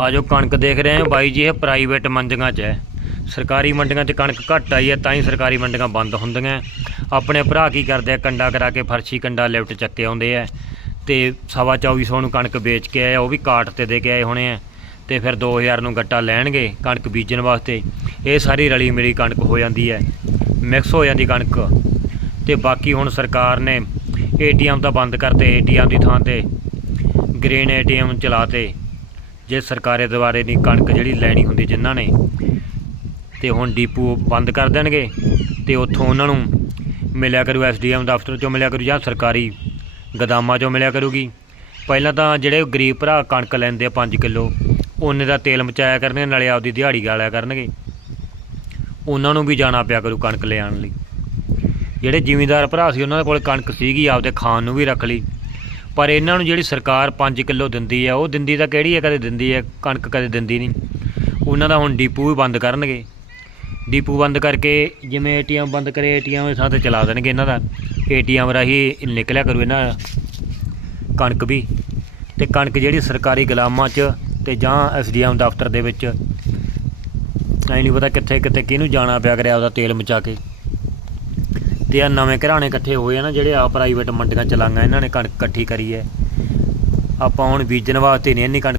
ਆ ਆਜੋ ਕਣਕ ਦੇਖ ਰਹੇ ਹੋ ਬਾਈ ਜੀ, ਇਹ ਪ੍ਰਾਈਵੇਟ ਮੰਡੀਆਂ 'ਚ ਹੈ। ਸਰਕਾਰੀ ਮੰਡੀਆਂ 'ਚ ਕਣਕ ਘੱਟ ਆਈ ਹੈ, ਤਾਂ ਹੀ ਸਰਕਾਰੀ ਮੰਡੀਆਂ ਬੰਦ ਹੁੰਦੀਆਂ ਆਪਣੇ ਭਰਾ ਕੀ ਕਰਦੇ ਆ, ਕੰਡਾ ਕਰਾ ਕੇ ਫਰਸ਼ੀ ਕੰਡਾ ਲਿਫਟ ਚੱਕੇ ਆਉਂਦੇ ਆ। ਤੇ ਸਵਾ 2400 ਨੂੰ ਕਣਕ ਵੇਚ ਕੇ ਆਏ ਉਹ ਵੀ ਕਾਟ ਤੇ ਦੇ ਕੇ ਆਏ ਹੋਣੇ ਆ। ਤੇ ਫਿਰ 2000 ਨੂੰ ਗੱਟਾ ਲੈਣਗੇ ਕਣਕ ਬੀਜਣ ਵਾਸਤੇ। ਇਹ ਸਾਰੀ ਰਲੀ ਮਿਲੀ ਕਣਕ ਹੋ ਜਾਂਦੀ ਹੈ ਮਿਕਸ ਹੋ ਜਾਂਦੀ ਕਣਕ। ਤੇ ਬਾਕੀ ਹੁਣ ਸਰਕਾਰ ਨੇ ਏਟੀਐਮ ਤਾਂ ਬੰਦ ਕਰਤੇ, ਏਟੀਐਮ ਦੀ ਥਾਂ ਤੇ ਗ੍ਰੀਨ ਏਟੀਐਮ ਚਲਾਤੇ ਜੇ ਸਰਕਾਰੇ ਦੁਆਰੇ ਦੀ ਕਣਕ ਜਿਹੜੀ ਲੈਣੀ ਹੁੰਦੀ ਜਿਨ੍ਹਾਂ ਨੇ, ਤੇ ਹੁਣ ਡੀਪੂ ਬੰਦ ਕਰ ਦੇਣਗੇ, ਤੇ ਉੱਥੋਂ ਉਹਨਾਂ ਨੂੰ ਮਿਲਿਆ ਕਰੂ ਐਸਡੀਐਮ ਦਫ਼ਤਰ ਚੋਂ ਮਿਲਿਆ ਕਰੂ ਜਾਂ ਸਰਕਾਰੀ ਗਦਾਮਾਂ ਚੋਂ ਮਿਲਿਆ ਕਰੂਗੀ। ਪਹਿਲਾਂ ਤਾਂ ਜਿਹੜੇ ਗਰੀਬ ਭਰਾ ਕਣਕ ਲੈਂਦੇ ਆ 5 ਕਿਲੋ, ਉਹਨੇ ਦਾ ਤੇਲ ਮਚਾਇਆ ਕਰਨਗੇ ਨਾਲੇ ਆਪਦੀ ਦਿਹਾੜੀ ਗਾਲਿਆ ਕਰਨਗੇ। ਉਹਨਾਂ ਨੂੰ ਵੀ ਜਾਣਾ ਪਿਆ ਕਰੂ ਕਣਕ ਲਿਆਉਣ ਲਈ। ਜਿਹੜੇ ਜ਼ਿਮੀਂਦਾਰ ਭਰਾ ਸੀ ਉਹਨਾਂ ਦੇ ਕੋਲ ਕਣਕ ਸੀਗੀ, ਆਪਦੇ ਖਾਣ ਨੂੰ ਵੀ ਰੱਖ ਲਈ। ਪਰ ਇਹਨਾਂ ਨੂੰ ਜਿਹੜੀ ਸਰਕਾਰ 5 ਕਿਲੋ ਦਿੰਦੀ ਆ, ਉਹ ਦਿੰਦੀ ਤਾਂ ਕਿਹੜੀ ਹੈ ਕਦੇ ਦਿੰਦੀ ਹੈ ਕਣਕ ਕਦੇ ਦਿੰਦੀ ਨਹੀਂ। ਉਹਨਾਂ ਦਾ ਹੁਣ ਡੀਪੂ ਵੀ ਬੰਦ ਕਰਨਗੇ। ਡੀਪੂ ਬੰਦ ਕਰਕੇ ਜਿਵੇਂ ਏਟੀਐਮ ਬੰਦ ਕਰੇ, ਏਟੀਐਮ ਦੇ ਥਾਂ ਤੇ ਚਲਾ ਦੇਣਗੇ ਇਹਨਾਂ ਦਾ। ਏਟੀਐਮ ਰਾਹੀਂ ਨਿਕਲਿਆ ਕਰੂ ਇਹਨਾਂ ਕਣਕ ਵੀ। ਤੇ ਕਣਕ ਜਿਹੜੀ ਸਰਕਾਰੀ ਗੁਲਾਮਾਂ 'ਚ ਤੇ ਜਾਂ ਐਸਡੀਐਮ ਦਫ਼ਤਰ ਦੇ ਵਿੱਚ, ਐ ਨਹੀਂ ਪਤਾ ਕਿੱਥੇ ਕਿੱਥੇ ਕਿਹਨੂੰ ਜਾਣਾ ਪਿਆ ਕਰਿਆ ਉਹਦਾ ਤੇਲ ਮਚਾ ਕੇ। ਤੇ ਆ, ਨਵੇਂ ਘਰਾਣੇ ਇਕੱਠੇ ਹੋਏ ਆ ਨਾ, ਜਿਹੜੇ ਆ ਪ੍ਰਾਈਵੇਟ ਮੰਡੀਆਂ ਚਲਾਈਆਂ ਇਹਨਾਂ ਨੇ ਕਣਕ ਇਕੱਠੀ ਕਰੀ ਹੈ। ਆਪਾਂ ਹੁਣ ਬੀਜਣ ਵਾਸਤੇ ਨਹੀਂ ਇੰਨੀ ਕਣਕ